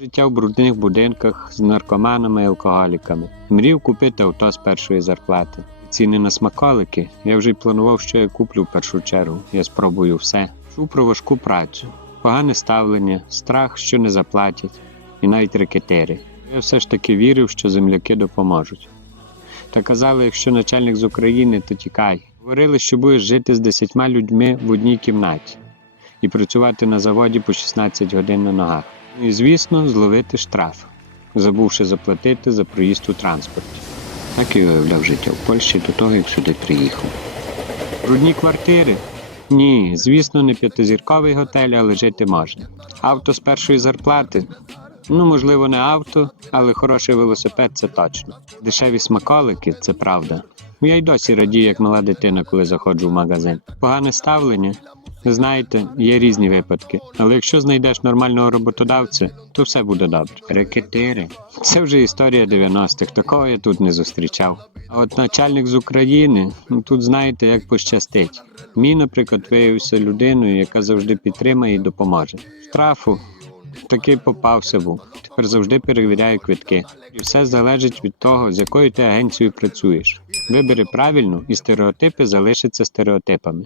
Життя в брудних будинках з наркоманами і алкоголіками. Мрів купити авто з першої зарплати. Ціни на смаколики. Я вже й планував, що я куплю в першу чергу. Я спробую все. Чув про важку працю, погане ставлення, страх, що не заплатять, і навіть рекетери. Я все ж таки вірив, що земляки допоможуть. Та казали, якщо начальник з України, то тікай. Говорили, що будеш жити з десятьма людьми в одній кімнаті і працювати на заводі по 16 годин на ногах. І, звісно, зловити штраф, забувши заплатити за проїзд у транспорті. Так і уявляв життя в Польщі до того, як сюди приїхав. Брудні квартири? Ні, звісно, не п'ятизірковий готель, але жити можна. Авто з першої зарплати? Ну, можливо, не авто, але хороший велосипед це точно. Дешеві смаколики це правда. Я й досі радію, як мала дитина, коли заходжу в магазин. Погане ставлення. Знаєте, є різні випадки, але якщо знайдеш нормального роботодавця, то все буде добре. Рекетири. Це вже історія 90-х, такого я тут не зустрічав. А от начальник з України, ну тут знаєте, як пощастить. Мій, наприклад, виявився людиною, яка завжди підтримає і допоможе. Штрафу такий попався був. Тепер завжди перевіряю квитки. І все залежить від того, з якою ти агенцією працюєш. Вибери правильно, і стереотипи залишаться стереотипами.